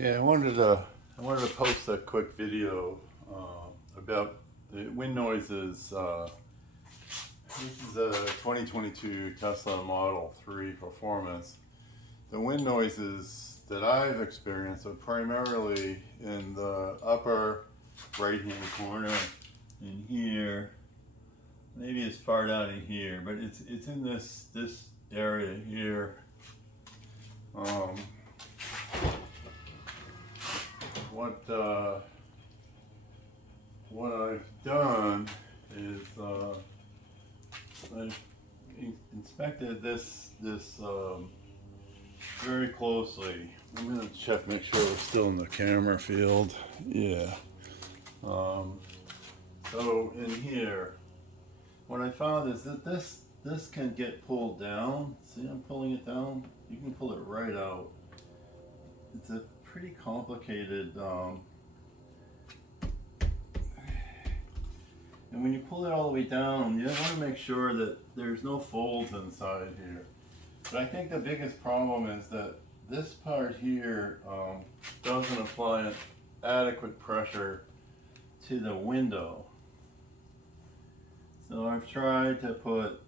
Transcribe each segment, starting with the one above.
Yeah, I wanted to post a quick video about the wind noises. This is a 2022 Tesla Model 3 Performance. The wind noises that I've experienced are primarily in the upper right-hand corner, in here, maybe as far down in here, but it's in this area here. What I've done is I've inspected this very closely. I'm going to check, make sure we're still in the camera field. Yeah. So in here, what I found is that this can get pulled down. See, I'm pulling it down. You can pull it right out. It's a pretty complicated, and when you pull it all the way down, you want to make sure that there's no folds inside here. But I think the biggest problem is that this part here doesn't apply adequate pressure to the window. So I've tried to put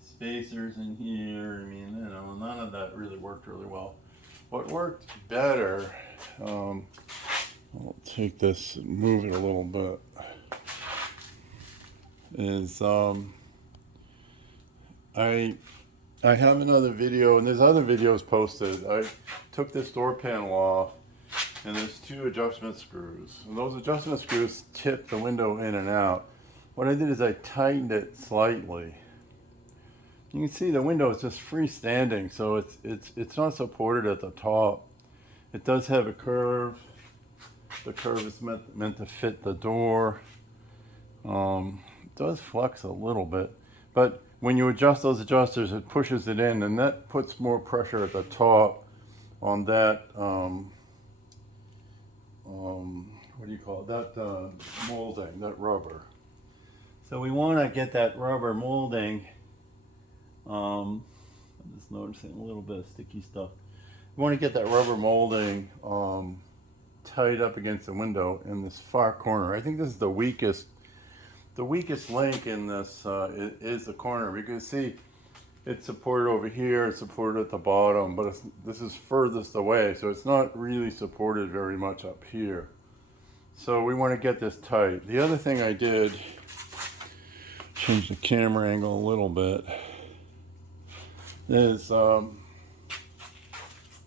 spacers in here. I mean, you know, none of that really worked really well. What worked better, I'll take this and move it a little bit, is I have another video, and there's other videos posted. I took this door panel off, and there's two adjustment screws. And those adjustment screws tip the window in and out. What I did is I tightened it slightly. You can see the window is just freestanding, so it's not supported at the top. It does have a curve. The curve is meant to fit the door. It does flex a little bit, but when you adjust those adjusters, it pushes it in, and that puts more pressure at the top on that. What do you call it? That molding, that rubber. So we want to get that rubber molding. I'm just noticing a little bit of sticky stuff. We want to get that rubber molding tied up against the window in this far corner. I think this is the weakest link in this is the corner, because see, it's supported over here, it's supported at the bottom, but this is furthest away, so it's not really supported very much up here. So we want to get this tight. The other thing I did, change the camera angle a little bit, is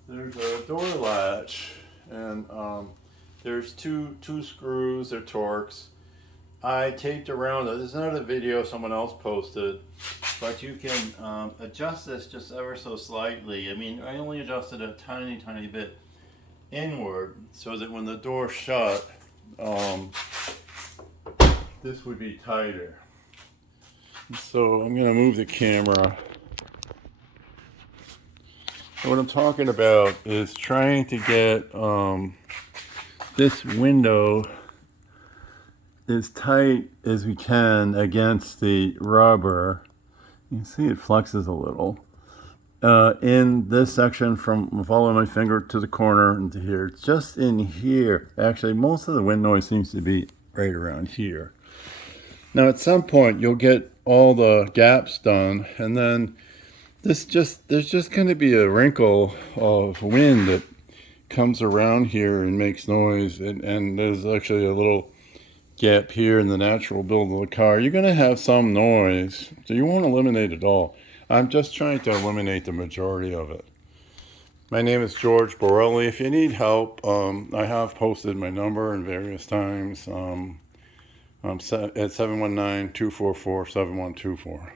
there's a door latch, and there's two screws, they're Torx. I taped around it. There's another video someone else posted, but you can adjust this just ever so slightly. I mean, I only adjusted a tiny bit inward so that when the door shut, this would be tighter. So I'm going to move the camera. What I'm talking about is trying to get this window as tight as we can against the rubber. You can see it flexes a little. In this section, from following my finger to the corner into here, just in here. Actually, most of the wind noise seems to be right around here. Now at some point you'll get all the gaps done, and then there's just going to be a wrinkle of wind that comes around here and makes noise, and there's actually a little gap here in the natural build of the car. You're going to have some noise, so you won't eliminate it all. I'm just trying to eliminate the majority of it. My name is George Borrelli. If you need help, I have posted my number in various times. I'm at 719-244-7124.